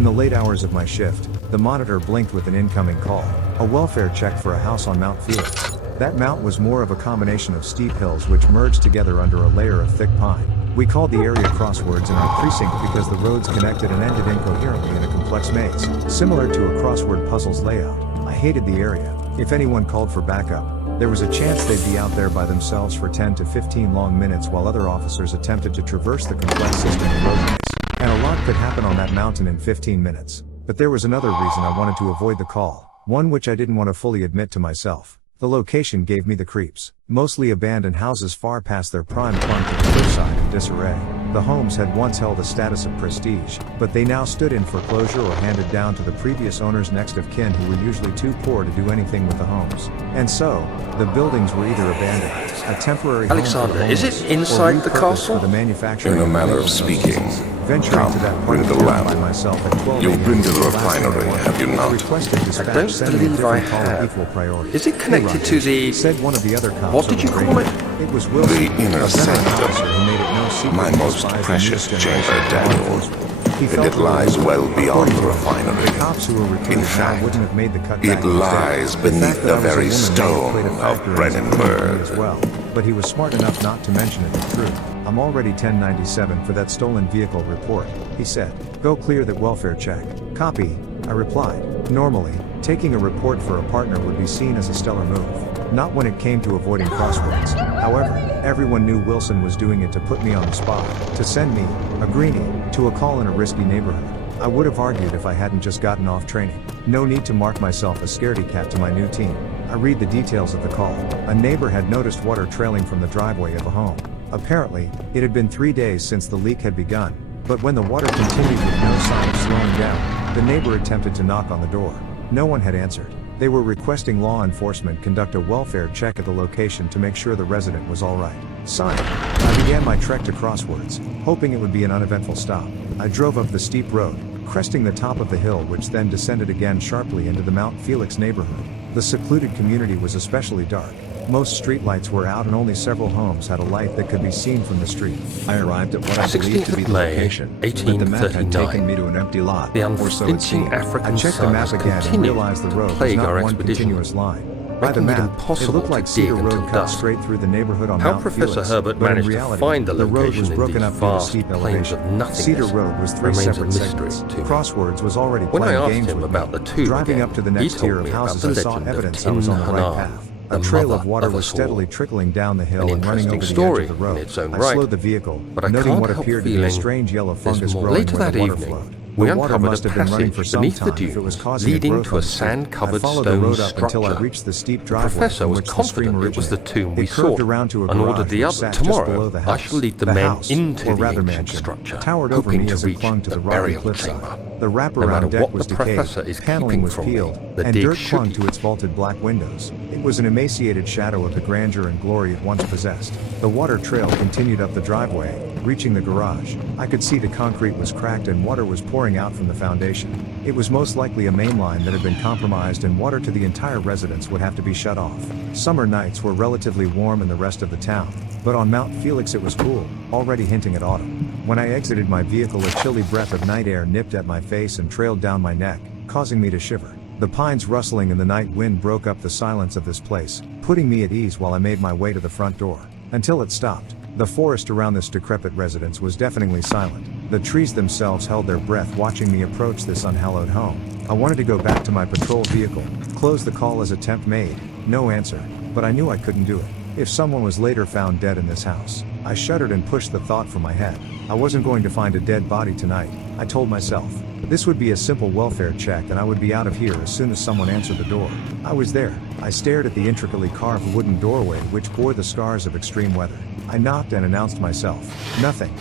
In the late hours of my shift, the monitor blinked with an incoming call, a welfare check for a house on Mount Felix. That mount was more of a combination of steep hills which merged together under a layer of thick pine. We called the area Crosswords in our precinct because the roads connected and ended incoherently in a complex maze, similar to a crossword puzzle's layout. I hated the area. If anyone called for backup, there was a chance they'd be out there by themselves for 10 to 15 long minutes while other officers attempted to traverse the complex system of road maze. And a lot could happen on that mountain in 15 minutes. But there was another reason I wanted to avoid the call, one which I didn't want to fully admit to myself. The location gave me the creeps. Mostly abandoned houses far past their prime clung to the cliffside in disarray. The homes had once held a status of prestige, but they now stood in foreclosure or handed down to the previous owners' next of kin who were usually too poor to do anything with the homes. And so, the buildings were either abandoned, a temporary home Alexander, for the is it homeless, inside or the repurposed castle? for the manufacturing In a of manner of vehicles. speaking. Venturing Come, to that part bring of the town lamp. by myself at 12 You've a.m. been to the was last thing I refinery, wanted. have you I not? requested dispatch don't sending a believe different I call of have. equal priority. Is it connected Hey, to Rogers, the- said one of the other cops What did over you the call radio. It was Wilson, The inner a veteran sanctum. officer who made it no secret My he most despised the precious newest chamber, generation of law Daniel. enforcement. He And felt it lies well beyond the refinery. The cops who were recruited In now fact, wouldn't have made the cut it back in his day. lies The beneath fact that the I was a very woman stone may have played a of factor in his opinion Brennenburg. as well, but he was smart enough not to mention it as true. I'm already 1097 for that stolen vehicle report, he said. Go clear that welfare check. Copy, I replied. Normally, taking a report for a partner would be seen as a stellar move. Not when it came to avoiding crosswords. However, everyone knew Wilson was doing it to put me on the spot, to send me, a greenie, to a call in a risky neighborhood. I would have argued if I hadn't just gotten off training. No need to mark myself a scaredy cat to my new team. I read the details of the call. A neighbor had noticed water trailing from the driveway of a home. Apparently, it had been 3 days since the leak had begun, but when the water continued with no sign of slowing down, the neighbor attempted to knock on the door. No one had answered. They were requesting law enforcement conduct a welfare check at the location to make sure the resident was alright. Signed. I began my trek to Crosswords, hoping it would be an uneventful stop. I drove up the steep road, cresting the top of the hill which then descended again sharply into the Mount Felix neighborhood. The secluded community was especially dark. Most streetlights were out and only several homes had a light that could be seen from the street. I arrived at what I believed to be the May, location, but the map had 1839. taken me to an empty lot, The or so it unflinching seemed. African I checked the sun map has again and continued realized the to road was plague not our one expedition, continuous line. By the making it map, it impossible looked to like dig Cedar until Road cut dusk. straight through the neighborhood on How Mount Professor Felix, Herbert but in managed to reality, find the road location was in broken these up due to vast steep plains elevation. of nothingness Cedar Road was 3 remains a separate mystery segments. to me. Crosswords was already When I playing asked games him with about me. the tube Driving again, up to the he next told tier of me about houses, the I saw legend of evidence I was on the right Tin path. the A trail mother of water of was us steadily all. trickling down the hill An and running over interesting the edge story of the in road. its own I right, slowed the vehicle, but I noting can't what help appeared to be a feeling strange yellow there's fungus more. growing Later where that the water evening, flowed. we The water uncovered must a have been running passage for some beneath the time if it was dunes, causing leading growth to on a the street. I sand-covered followed the stone road up until I structure. reached the steep The driveway professor from was which the stream confident it was the originated. tomb we It curved sought, around to a and garage ordered the which other sat just below tomorrow. the I house. shall lead the The men house, into or the rather ancient mansion, structure, towered over hoping me to as it reach clung to the the rocky burial cliffside. chamber. The No matter wraparound deck what was the decayed, professor is paneling keeping was from me, peeled, the and dig dirt should clung to lead. its vaulted black windows. It was an emaciated shadow of the grandeur and glory it once possessed. The water trail continued up the driveway, reaching the garage. I could see the concrete was cracked and water was pouring out from the foundation. It was most likely a main line that had been compromised and water to the entire residence would have to be shut off. Summer nights were relatively warm in the rest of the town, but on Mount Felix it was cool, already hinting at autumn. When I exited my vehicle, a chilly breath of night air nipped at my face and trailed down my neck, causing me to shiver. The pines rustling in the night wind broke up the silence of this place, putting me at ease while I made my way to the front door. Until it stopped. The forest around this decrepit residence was deafeningly silent. The trees themselves held their breath watching me approach this unhallowed home. I wanted to go back to my patrol vehicle, close the call as attempt made, no answer, but I knew I couldn't do it. If someone was later found dead in this house, I shuddered and pushed the thought from my head. I wasn't going to find a dead body tonight, I told myself. This would be a simple welfare check and I would be out of here as soon as someone answered the door. I was there. I stared at the intricately carved wooden doorway which bore the scars of extreme weather. I knocked and announced myself. Nothing.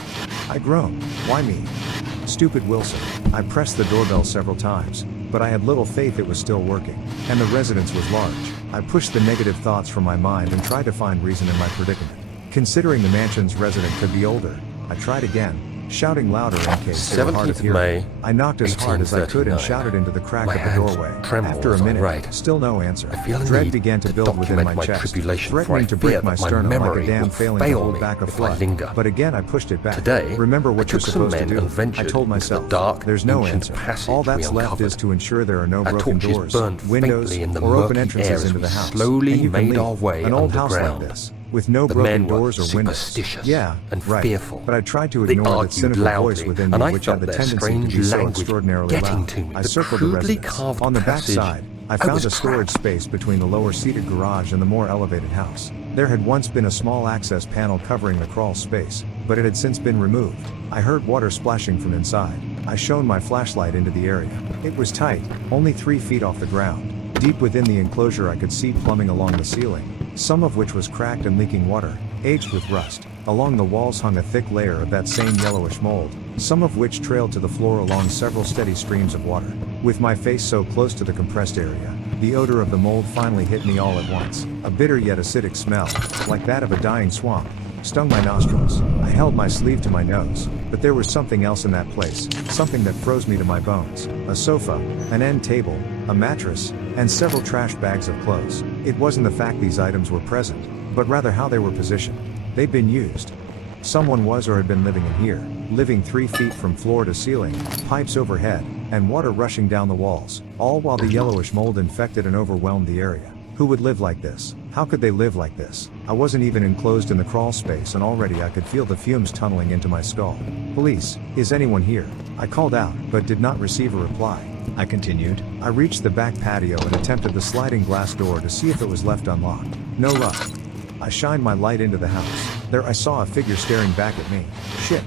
I groaned. Why me? Stupid Wilson. I pressed the doorbell several times, but I had little faith it was still working, and the residence was large. I pushed the negative thoughts from my mind and tried to find reason in my predicament. Considering the mansion's resident could be older, I tried again. shouting louder in case they were hard of 17th hearing. May, I knocked as hard as I could and 1839. shouted into the crack My of the hand doorway. trembled After a as I minute, write. still no answer. I feel a Dread need began to to build within document my my chest, tribulation, for threatening I to fear break my that my sternum like a memory dam will failing to fail hold me back a if I flood. linger. But again I pushed it back. Today, Remember I what you're took some supposed to men do. and I ventured told into the myself, dark, there's no ancient answer. passage All that's we left is uncovered. to ensure there are no Our broken torches doors, burned windows, faintly in the or open murky entrances air as into we the house. slowly And you can made leave. our way An old house like underground. this, with no The broken men were doors or windows. superstitious Yeah, and right. fearful. But I tried to They ignore that argued cynical voice loudly, within and me I which felt had the their tendency to strange be so language extraordinarily getting loud. to me. I The circled the crudely residence. carved On the back passage, side, I I found was a storage trapped. space between the lower seated garage and the more elevated house. There had once been a small access panel covering the crawl space, but it had since been removed. I heard water splashing from inside. I shone my flashlight into the area. It was tight, only 3 feet off the ground. Deep within the enclosure I could see plumbing along the ceiling, some of which was cracked and leaking water, aged with rust. Along the walls hung a thick layer of that same yellowish mold, some of which trailed to the floor along several steady streams of water. With my face so close to the compressed area, the odor of the mold finally hit me all at once. A bitter yet acidic smell, like that of a dying swamp, stung my nostrils. I held my sleeve to my nose, but there was something else in that place, something that froze me to my bones. A sofa, an end table, a mattress, and several trash bags of clothes. It wasn't the fact these items were present, but rather how they were positioned. They'd been used. Someone was or had been living in here, living 3 feet from floor to ceiling, pipes overhead, and water rushing down the walls, all while the yellowish mold infected and overwhelmed the area. Who would live like this? How could they live like this? I wasn't even enclosed in the crawl space and already I could feel the fumes tunneling into my skull. Police, is anyone here? I called out, but did not receive a reply. I continued. I reached the back patio and attempted the sliding glass door to see if it was left unlocked. No luck. I shined my light into the house. There I saw a figure staring back at me. Shit.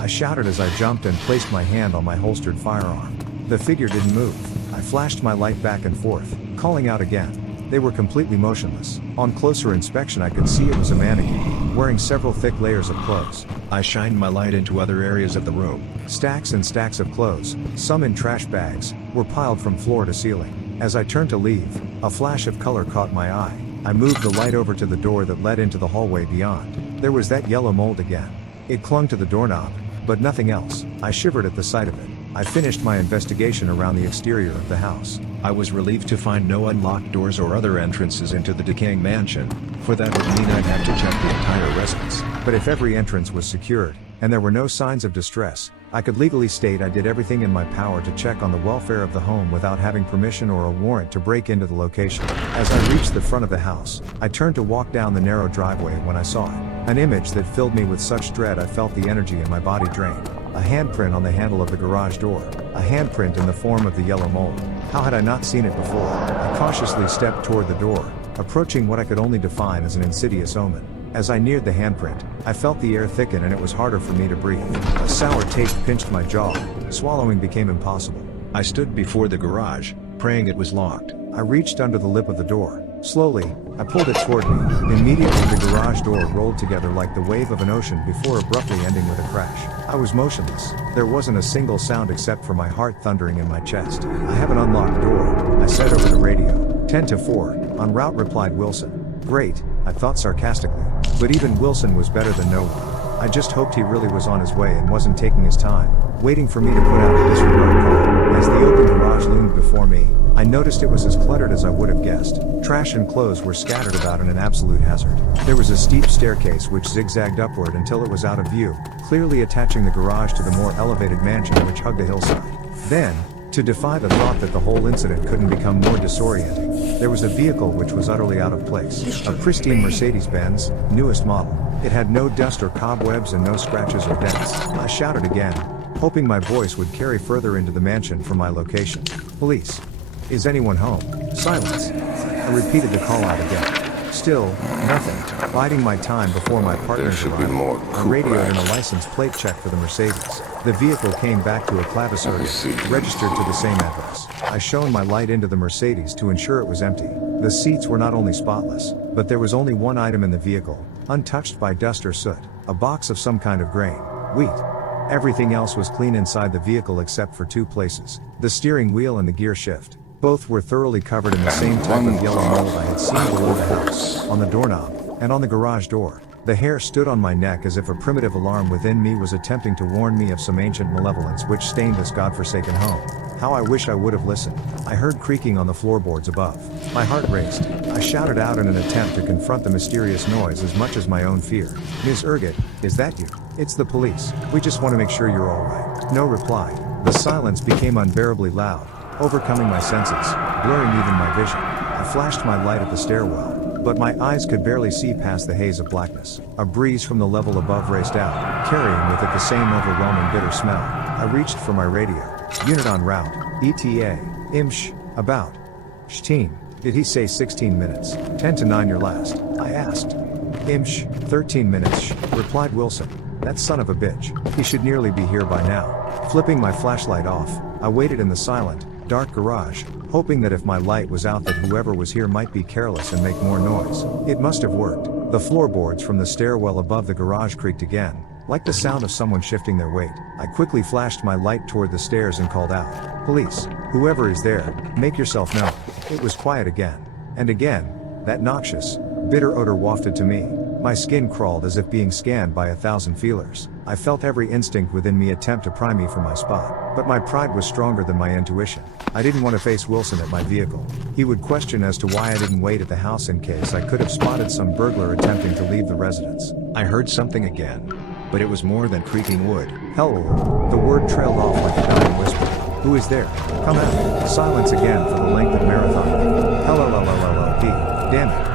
I shouted as I jumped and placed my hand on my holstered firearm. The figure didn't move. I flashed my light back and forth, calling out again. They were completely motionless. On closer inspection I could see it was a mannequin, wearing several thick layers of clothes. I shined my light into other areas of the room. Stacks and stacks of clothes, some in trash bags, were piled from floor to ceiling. As I turned to leave, a flash of color caught my eye. I moved the light over to the door that led into the hallway beyond. There was that yellow mold again. It clung to the doorknob, but nothing else. I shivered at the sight of it. I finished my investigation around the exterior of the house. I was relieved to find no unlocked doors or other entrances into the decaying mansion, for that would mean I'd have to check the entire residence. But if every entrance was secured, and there were no signs of distress, I could legally state I did everything in my power to check on the welfare of the home without having permission or a warrant to break into the location. As I reached the front of the house, I turned to walk down the narrow driveway when I saw it. An image that filled me with such dread I felt the energy in my body drain. A handprint on the handle of the garage door. A handprint in the form of the yellow mold. How had I not seen it before? I cautiously stepped toward the door, approaching what I could only define as an insidious omen. As I neared the handprint, I felt the air thicken and it was harder for me to breathe. A sour taste pinched my jaw. Swallowing became impossible. I stood before the garage, praying it was locked. I reached under the lip of the door. Slowly, I pulled it toward me. Immediately the garage door rolled together like the wave of an ocean before abruptly ending with a crash. I was motionless. There wasn't a single sound except for my heart thundering in my chest. I have an unlocked door, I said over the radio. 10 to 4, en route, replied Wilson. Great, I thought sarcastically. But even Wilson was better than no one. I just hoped he really was on his way and wasn't taking his time, waiting for me to put out a disregard call. As the open garage loomed before me, I noticed it was as cluttered as I would have guessed. Trash and clothes were scattered about in an absolute hazard. There was a steep staircase which zigzagged upward until it was out of view, clearly attaching the garage to the more elevated mansion which hugged the hillside. Then, to defy the thought that the whole incident couldn't become more disorienting, there was a vehicle which was utterly out of place. A pristine Mercedes-Benz, newest model. It had no dust or cobwebs and no scratches or dents. I shouted again, hoping my voice would carry further into the mansion from my location. Police. Is anyone home? Silence. I repeated the call out again. Still, nothing. Biding my time before my partners should be arrived, more I cool radioed in a rides. license plate check for the Mercedes. The vehicle came back to a Clavis Let me see. area, registered to the same address. I shone my light into the Mercedes to ensure it was empty. The seats were not only spotless, but there was only one item in the vehicle, untouched by dust or soot, a box of some kind of grain, wheat. Everything else was clean inside the vehicle except for 2 places, the steering wheel and the gear shift. Both were thoroughly covered in the same type of yellow mold I had seen below the house, on the doorknob, and on the garage door. The hair stood on my neck as if a primitive alarm within me was attempting to warn me of some ancient malevolence which stained this godforsaken home. How I wish I would have listened. I heard creaking on the floorboards above. My heart raced. I shouted out in an attempt to confront the mysterious noise as much as my own fear. "Ms. Urget, is that you?" "It's the police. We just want to make sure you're alright." No reply. The silence became unbearably loud, overcoming my senses, blurring even my vision. I flashed my light at the stairwell, but my eyes could barely see past the haze of blackness. A breeze from the level above raced out, carrying with it the same overwhelming bitter smell. I reached for my radio. "Unit en route. ETA. Imsh. About. Shteen. Did he say 16 minutes? 10 to 9 your last?" I asked. "Imsh. 13 minutes, replied Wilson. "That son of a bitch. He should nearly be here by now." Flipping my flashlight off, I waited in the silent, dark garage, hoping that if my light was out that whoever was here might be careless and make more noise. It must have worked. The floorboards from the stairwell above the garage creaked again, like the sound of someone shifting their weight. I quickly flashed my light toward the stairs and called out, "Police, whoever is there, make yourself known." It was quiet again. And again, that noxious, bitter odor wafted to me. My skin crawled as if being scanned by 1,000 feelers. I felt every instinct within me attempt to pry me from my spot, but my pride was stronger than my intuition. I didn't want to face Wilson at my vehicle. He would question as to why I didn't wait at the house in case I could have spotted some burglar attempting to leave the residence. I heard something again, but it was more than creaking wood. "Hello." The word trailed off like a dying whisper. "Who is there? Come out." Silence again for the length of marathon. Hello, damn it.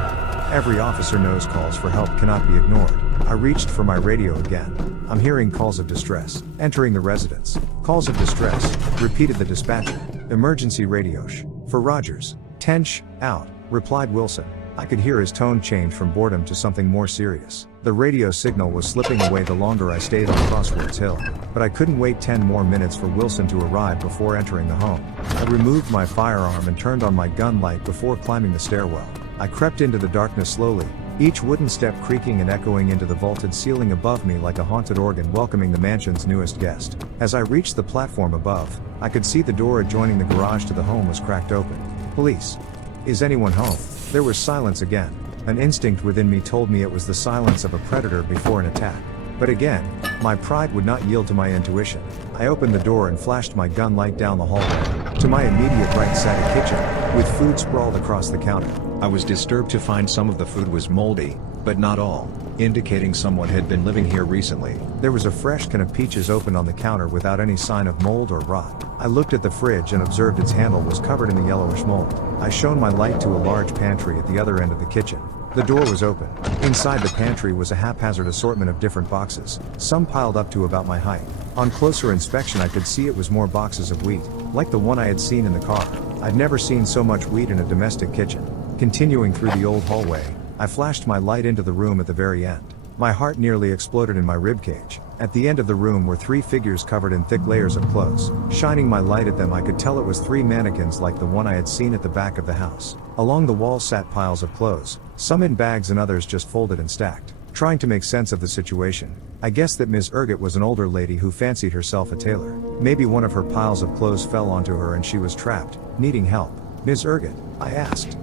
Every officer knows calls for help cannot be ignored. I reached for my radio again. "I'm hearing calls of distress. Entering the residence. Calls of distress," repeated the dispatcher. "Emergency radio for Rogers. Tench, out," replied Wilson. I could hear his tone change from boredom to something more serious. The radio signal was slipping away the longer I stayed on Crossroads Hill, but I couldn't wait 10 more minutes for Wilson to arrive before entering the home. I removed my firearm and turned on my gun light before climbing the stairwell. I crept into the darkness slowly, each wooden step creaking and echoing into the vaulted ceiling above me like a haunted organ welcoming the mansion's newest guest. As I reached the platform above, I could see the door adjoining the garage to the home was cracked open. "Police. Is anyone home?" There was silence again. An instinct within me told me it was the silence of a predator before an attack. But again, my pride would not yield to my intuition. I opened the door and flashed my gun light down the hallway. To my immediate right sat a kitchen, with food sprawled across the counter. I was disturbed to find some of the food was moldy, but not all, indicating someone had been living here recently. There was a fresh can of peaches open on the counter without any sign of mold or rot. I looked at the fridge and observed its handle was covered in a yellowish mold. I shone my light to a large pantry at the other end of the kitchen. The door was open. Inside the pantry was a haphazard assortment of different boxes, some piled up to about my height. On closer inspection I could see it was more boxes of wheat, like the one I had seen in the car. I'd never seen so much wheat in a domestic kitchen. Continuing through the old hallway, I flashed my light into the room at the very end. My heart nearly exploded in my ribcage. At the end of the room were 3 figures covered in thick layers of clothes. Shining my light at them I could tell it was 3 mannequins like the one I had seen at the back of the house. Along the walls sat piles of clothes, some in bags and others just folded and stacked. Trying to make sense of the situation, I guessed that Ms. Urget was an older lady who fancied herself a tailor. Maybe one of her piles of clothes fell onto her and she was trapped, needing help. "Ms. Urget?" I asked.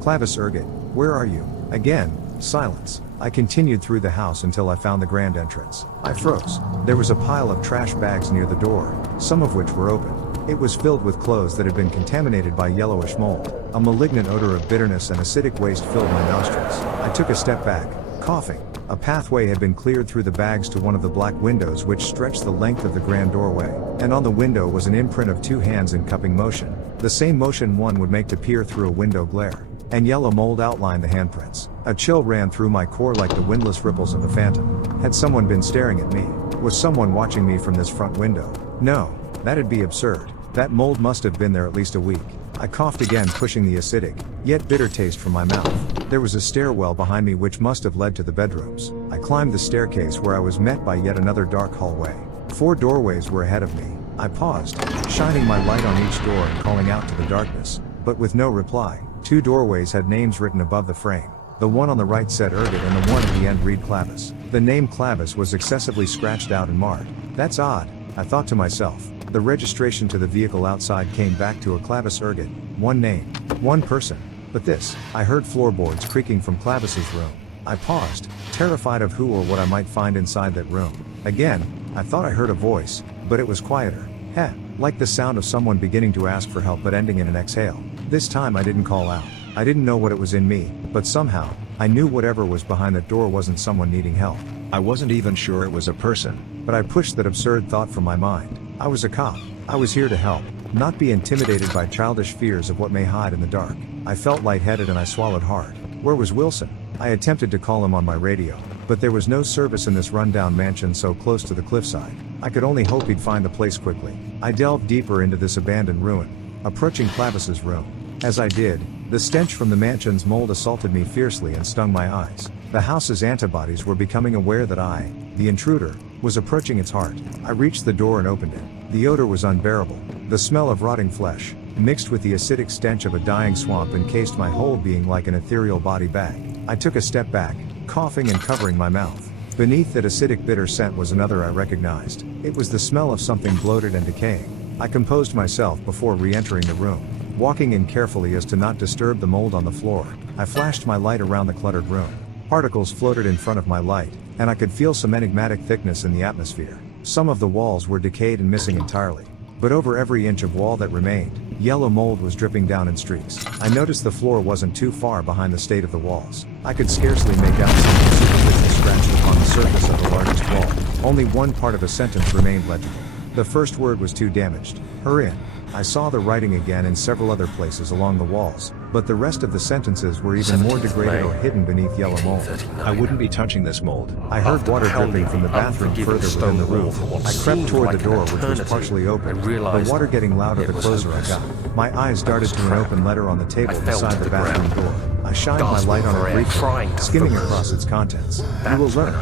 "Clavis Urget, where are you?" Again, silence. I continued through the house until I found the grand entrance. I froze. There was a pile of trash bags near the door, some of which were open. It was filled with clothes that had been contaminated by yellowish mold. A malignant odor of bitterness and acidic waste filled my nostrils. I took a step back, coughing. A pathway had been cleared through the bags to one of the black windows which stretched the length of the grand doorway, and on the window was an imprint of 2 hands in cupping motion, the same motion one would make to peer through a window glare. And yellow mold outlined the handprints. A chill ran through my core like the windless ripples of a phantom. Had someone been staring at me? Was someone watching me from this front window? No, that'd be absurd. That mold must have been there at least a week. I coughed again, pushing the acidic, yet bitter taste from my mouth. There was a stairwell behind me which must have led to the bedrooms. I climbed the staircase where I was met by yet another dark hallway. 4 doorways were ahead of me. I paused, shining my light on each door and calling out to the darkness, but with no reply. 2 doorways had names written above the frame. The one on the right said Urget and the one at the end read Clavis. The name Clavis was excessively scratched out and marred. That's odd, I thought to myself. The registration to the vehicle outside came back to a Clavis Urget. 1 name, 1 person. But this, I heard floorboards creaking from Clavis's room. I paused, terrified of who or what I might find inside that room. Again, I thought I heard a voice, but it was quieter. Heh, like the sound of someone beginning to ask for help but ending in an exhale. This time I didn't call out. I didn't know what it was in me, but somehow, I knew whatever was behind that door wasn't someone needing help. I wasn't even sure it was a person, but I pushed that absurd thought from my mind. I was a cop. I was here to help, not be intimidated by childish fears of what may hide in the dark. I felt lightheaded and I swallowed hard. Where was Wilson? I attempted to call him on my radio, but there was no service in this rundown mansion so close to the cliffside. I could only hope he'd find the place quickly. I delved deeper into this abandoned ruin, approaching Clavis's room. As I did, the stench from the mansion's mold assaulted me fiercely and stung my eyes. The house's antibodies were becoming aware that I, the intruder, was approaching its heart. I reached the door and opened it. The odor was unbearable. The smell of rotting flesh, mixed with the acidic stench of a dying swamp, encased my whole being like an ethereal body bag. I took a step back, coughing and covering my mouth. Beneath that acidic bitter scent was another I recognized. It was the smell of something bloated and decaying. I composed myself before re-entering the room, walking in carefully as to not disturb the mold on the floor. I flashed my light around the cluttered room. Particles floated in front of my light, and I could feel some enigmatic thickness in the atmosphere. Some of the walls were decayed and missing entirely. But over every inch of wall that remained, yellow mold was dripping down in streaks. I noticed the floor wasn't too far behind the state of the walls. I could scarcely make out some superficial scratches upon the surface of the largest wall. Only one part of a sentence remained legible. The first word was too damaged. Her in. I saw the writing again in several other places along the walls, but the rest of the sentences were even more degraded or hidden beneath yellow mold. I wouldn't be touching this mold. I heard water dripping from the bathroom further within the room. I crept toward the door, which was partially open, the water getting louder the closer I got. My eyes darted to an open letter on the table beside the bathroom door. I shined my light on it briefly, skimming across its contents. You will learn.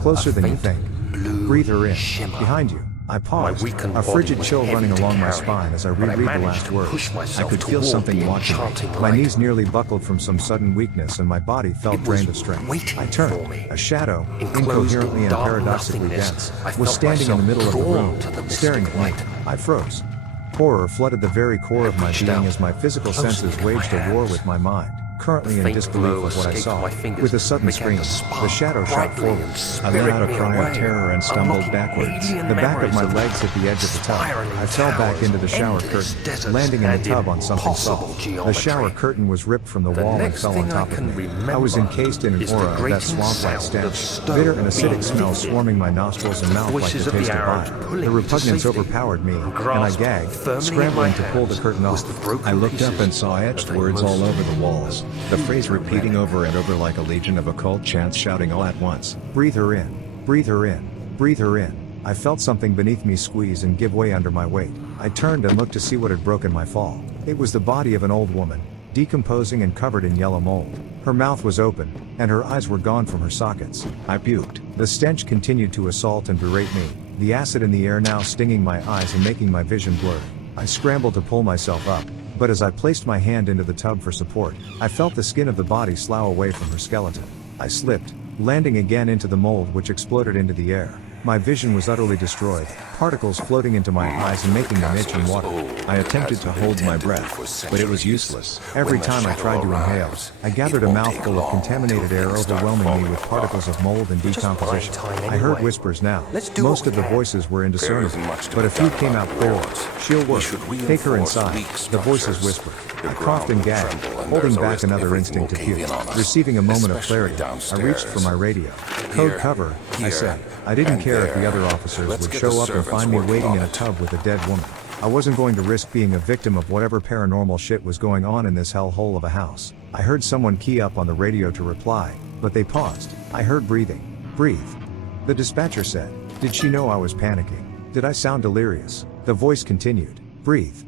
Closer than you think. Breathe her in. Behind you. I paused, a frigid chill running along my spine as I reread the last word. I could feel something watching me. My knees nearly buckled from some sudden weakness and my body felt drained of strength. I turned. A shadow, incoherently and paradoxically dense, was standing in the middle of the room, staring at me. I froze. Horror flooded the very core of my being as my physical senses waged a war with my mind, currently in disbelief of what I saw. With a sudden scream, the shadow shot forward. I let out a cry of terror and stumbled backwards. The back of my legs hit the edge of the tub. I fell back into the shower curtain, landing in the tub on something soft. The shower curtain was ripped from the wall and fell on top of me. I was encased in an aura of that swamp-like stench, bitter and acidic smell swarming my nostrils and mouth like the taste of bile. The repugnance overpowered me, and I gagged, scrambling to pull the curtain off. I looked up and saw etched words all over the walls. The phrase repeating over and over like a legion of occult chants shouting all at once. Breathe her in. Breathe her in. Breathe her in. I felt something beneath me squeeze and give way under my weight. I turned and looked to see what had broken my fall. It was the body of an old woman, decomposing and covered in yellow mold. Her mouth was open, and her eyes were gone from her sockets. I puked. The stench continued to assault and berate me, the acid in the air now stinging my eyes and making my vision blurry. I scrambled to pull myself up, but as I placed my hand into the tub for support, I felt the skin of the body slough away from her skeleton. I slipped, landing again into the mold which exploded into the air. My vision was utterly destroyed, particles floating into my eyes and making them itch and water. I attempted to hold my breath, but it was useless. Every time I tried to inhale, I gathered a mouthful of contaminated air overwhelming me with particles of mold and decomposition. I heard whispers now. Most of the voices were indiscernible, but a few came out clearly. She'll work. Take her inside, the voices whispered. I coughed and gagged, holding back another instinct to puke. Receiving a moment of clarity, I reached for my radio. Code cover, I said. I didn't care if the other officers would show up and find me waiting in a tub with a dead woman. I wasn't going to risk being a victim of whatever paranormal shit was going on in this hellhole of a house. I heard someone key up on the radio to reply, but they paused. I heard breathing. Breathe. The dispatcher said. Did she know I was panicking? Did I sound delirious? The voice continued. Breathe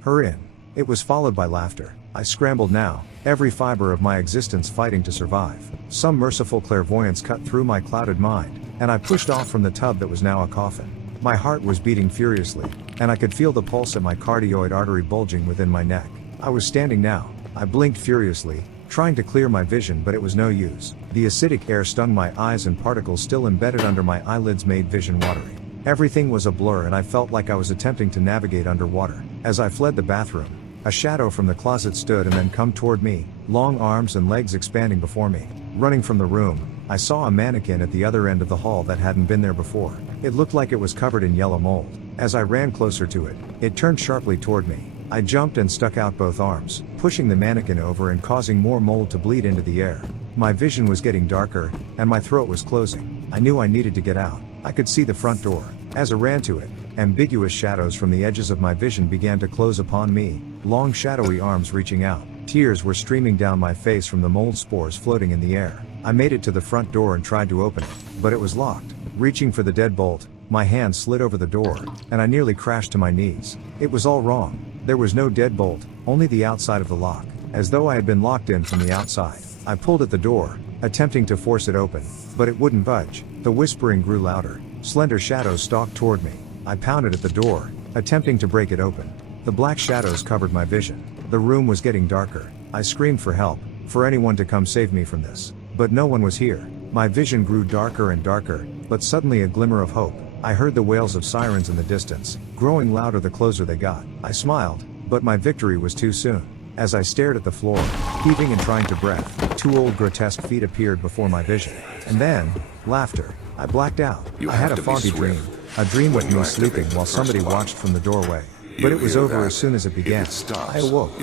her in. It was followed by laughter. I scrambled now, every fiber of my existence fighting to survive. Some merciful clairvoyance cut through my clouded mind, and I pushed off from the tub that was now a coffin. My heart was beating furiously, and I could feel the pulse at my cardioid artery bulging within my neck. I was standing now. I blinked furiously, trying to clear my vision, but it was no use. The acidic air stung my eyes and particles still embedded under my eyelids made vision watery. Everything was a blur and I felt like I was attempting to navigate underwater. As I fled the bathroom, A shadow from the closet stood and then come toward me, long arms and legs expanding before me. Running from the room, I saw a mannequin at the other end of the hall that hadn't been there before. It looked like it was covered in yellow mold. As I ran closer to it, it turned sharply toward me. I jumped and stuck out both arms, pushing the mannequin over and causing more mold to bleed into the air. My vision was getting darker, and my throat was closing. I knew I needed to get out. I could see the front door. As I ran to it, ambiguous shadows from the edges of my vision began to close upon me, long shadowy arms reaching out. Tears were streaming down my face from the mold spores floating in the air. I made it to the front door and tried to open it, but it was locked. Reaching for the deadbolt, my hand slid over the door, and I nearly crashed to my knees. It was all wrong. There was no deadbolt, only the outside of the lock, as though I had been locked in from the outside. I pulled at the door, attempting to force it open, but it wouldn't budge. The whispering grew louder. Slender shadows stalked toward me. I pounded at the door, attempting to break it open. The black shadows covered my vision. The room was getting darker. I screamed for help, for anyone to come save me from this. But no one was here. My vision grew darker and darker, but suddenly a glimmer of hope. I heard the wails of sirens in the distance, growing louder the closer they got. I smiled, but my victory was too soon. As I stared at the floor, heaving and trying to breathe, two old grotesque feet appeared before my vision. And then, laughter. I blacked out. I had a foggy dream. A dream with me sleeping while somebody watched from the doorway. But it was over as soon as it began. I awoke.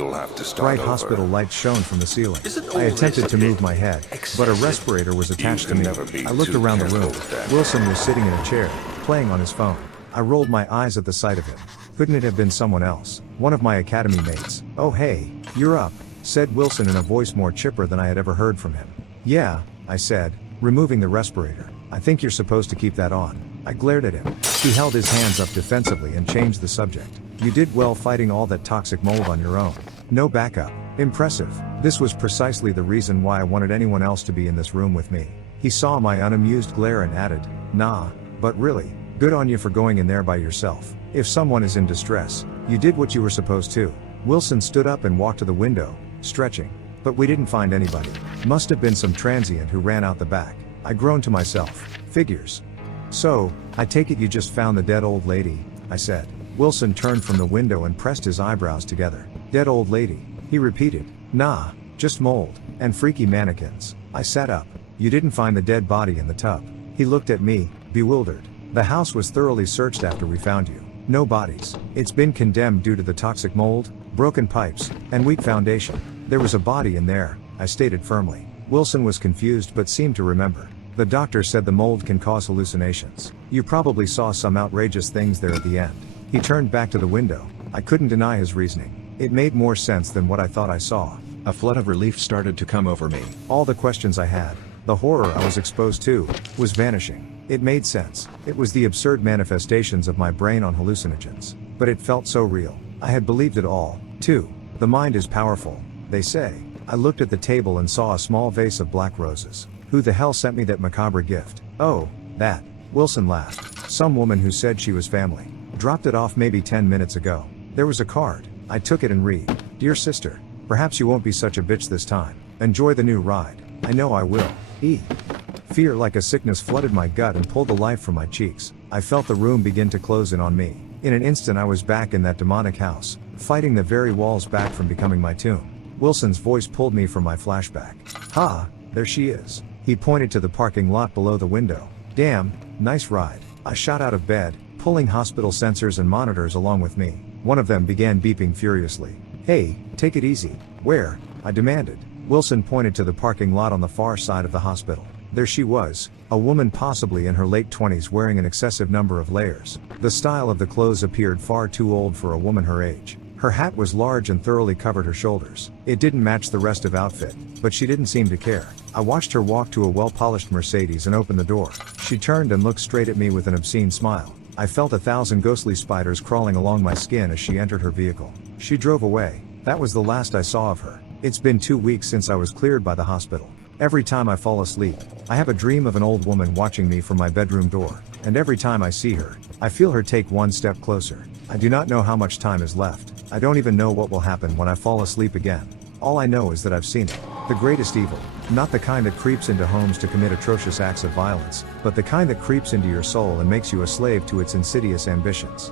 Bright hospital lights shone from the ceiling. I attempted to move my head, but a respirator was attached to me. I looked around the room. Wilson was sitting in a chair, playing on his phone. I rolled my eyes at the sight of him. Couldn't it have been someone else? One of my academy mates. "Oh hey, you're up," said Wilson in a voice more chipper than I had ever heard from him. "Yeah," I said, removing the respirator. "I think you're supposed to keep that on." I glared at him. He held his hands up defensively and changed the subject. "You did well fighting all that toxic mold on your own. No backup. Impressive." This was precisely the reason why I wanted anyone else to be in this room with me. He saw my unamused glare and added, "Nah, but really, good on you for going in there by yourself. If someone is in distress, you did what you were supposed to." Wilson stood up and walked to the window, stretching. "But we didn't find anybody. Must have been some transient who ran out the back." I groaned to myself. Figures. "So, I take it you just found the dead old lady," I said. Wilson turned from the window and pressed his eyebrows together. "Dead old lady," he repeated. "Nah, just mold, and freaky mannequins." I sat up. "You didn't find the dead body in the tub." He looked at me, bewildered. "The house was thoroughly searched after we found you. No bodies. It's been condemned due to the toxic mold, broken pipes, and weak foundation." "There was a body in there," I stated firmly. Wilson was confused but seemed to remember. "The doctor said the mold can cause hallucinations. You probably saw some outrageous things there at the end." He turned back to the window. I couldn't deny his reasoning. It made more sense than what I thought I saw. A flood of relief started to come over me. All the questions I had, the horror I was exposed to, was vanishing. It made sense. It was the absurd manifestations of my brain on hallucinogens. But it felt so real. I had believed it all, too. The mind is powerful, they say. I looked at the table and saw a small vase of black roses. Who the hell sent me that macabre gift? "Oh, that." Wilson laughed. "Some woman who said she was family. Dropped it off maybe 10 minutes ago. There was a card. I took it and read. Dear sister, perhaps you won't be such a bitch this time. Enjoy the new ride." I know I will. Fear like a sickness flooded my gut and pulled the life from my cheeks. I felt the room begin to close in on me. In an instant I was back in that demonic house, fighting the very walls back from becoming my tomb. Wilson's voice pulled me from my flashback. "Ha, there she is." He pointed to the parking lot below the window. "Damn, nice ride." I shot out of bed, pulling hospital sensors and monitors along with me. One of them began beeping furiously. "Hey, take it easy." "Where?" I demanded. Wilson pointed to the parking lot on the far side of the hospital. There she was, a woman possibly in her late 20s wearing an excessive number of layers. The style of the clothes appeared far too old for a woman her age. Her hat was large and thoroughly covered her shoulders. It didn't match the rest of outfit, but she didn't seem to care. I watched her walk to a well-polished Mercedes and open the door. She turned and looked straight at me with an obscene smile. I felt 1,000 ghostly spiders crawling along my skin as she entered her vehicle. She drove away. That was the last I saw of her. It's been 2 weeks since I was cleared by the hospital. Every time I fall asleep, I have a dream of an old woman watching me from my bedroom door. And every time I see her, I feel her take one step closer. I do not know how much time is left. I don't even know what will happen when I fall asleep again. All I know is that I've seen it. The greatest evil. Not the kind that creeps into homes to commit atrocious acts of violence, but the kind that creeps into your soul and makes you a slave to its insidious ambitions.